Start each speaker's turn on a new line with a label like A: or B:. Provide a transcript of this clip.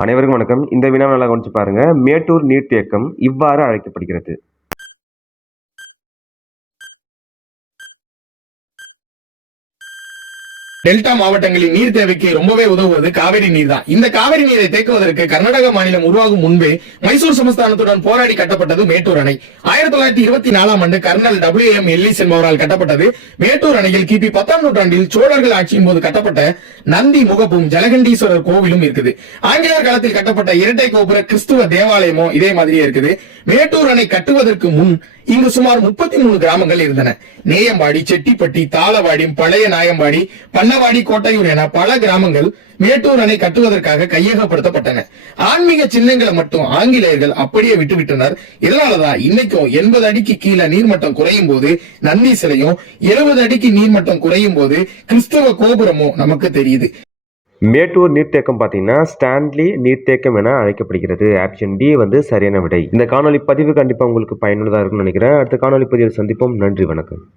A: அனைவருக்கும் வணக்கம். இந்த வினா நல்லா கவனிச்சு பாருங்க. மேட்டூர் நீர்த்தேக்கம் இவ்வாறு அழைக்கப்படுகிறது.
B: டெல்டா மாவட்டங்களின் நீர் தேவைக்கு ரொம்பவே உதவுவது காவிரி நீர் தான் இந்த காவிரி நீரை தேக்குவதற்கு கர்நாடக மாநிலம் உருவாகும் முன்பே மைசூர் சமஸ்தானத்துடன் போராடி கட்டப்பட்டது மேட்டூர் அணை. ஆயிரத்தி தொள்ளாயிரத்தி இருபத்தி நாலாம் ஆண்டு கர்னல் டபிள்யூ எம் எல்லிஸ் என்பவரால் கட்டப்பட்டது. மேட்டூர் அணையில் கிபி பத்தாம் நூற்றாண்டில் சோழர்கள் ஆட்சியின் போது கட்டப்பட்ட நந்தி முகப்பும் ஜலகண்டீஸ்வரர் கோவிலும் இருக்குது. ஆங்கிலேயர் காலத்தில் கட்டப்பட்ட இரட்டை கோபுர கிறிஸ்துவ தேவாலயமும் இதே மாதிரியே இருக்குது. மேட்டூர் அணை கட்டுவதற்கு முன் இங்கு சுமார் முப்பத்தி மூணு கிராமங்கள் இருந்தன. நேயம்பாடி செட்டிப்பட்டி தாளவாடி பழைய நாயம்பாடி பன்னவாடி கோட்டையூர் என பல கிராமங்கள் மேட்டூர் அணை கட்டுவதற்காக கையகப்படுத்தப்பட்டன. ஆன்மீக சின்னங்களை மட்டும் ஆங்கிலேயர்கள் அப்படியே விட்டுவிட்டனர். இதனாலதான் இன்னைக்கும் எண்பது அடிக்கு கீழே நீர்மட்டம் குறையும் போது நந்தி சிலையும் எழுபது அடிக்கு நீர்மட்டம் குறையும் போது கிறிஸ்தவ கோபுரமும் நமக்கு தெரியுது.
A: மேட்டூர் நீர்த்தேக்கம் பார்த்தீங்கன்னா ஸ்டான்லி நீர்த்தேக்கம் என அழைக்கப்படுகிறது. ஆப்ஷன் டி வந்து சரியான விடை. இந்த காணொலி பதிவு கண்டிப்பாக உங்களுக்கு பயனுள்ளதாக இருக்கும்னு நினைக்கிறேன். அடுத்த காணொலி பதிவில் சந்திப்போம். நன்றி வணக்கம்.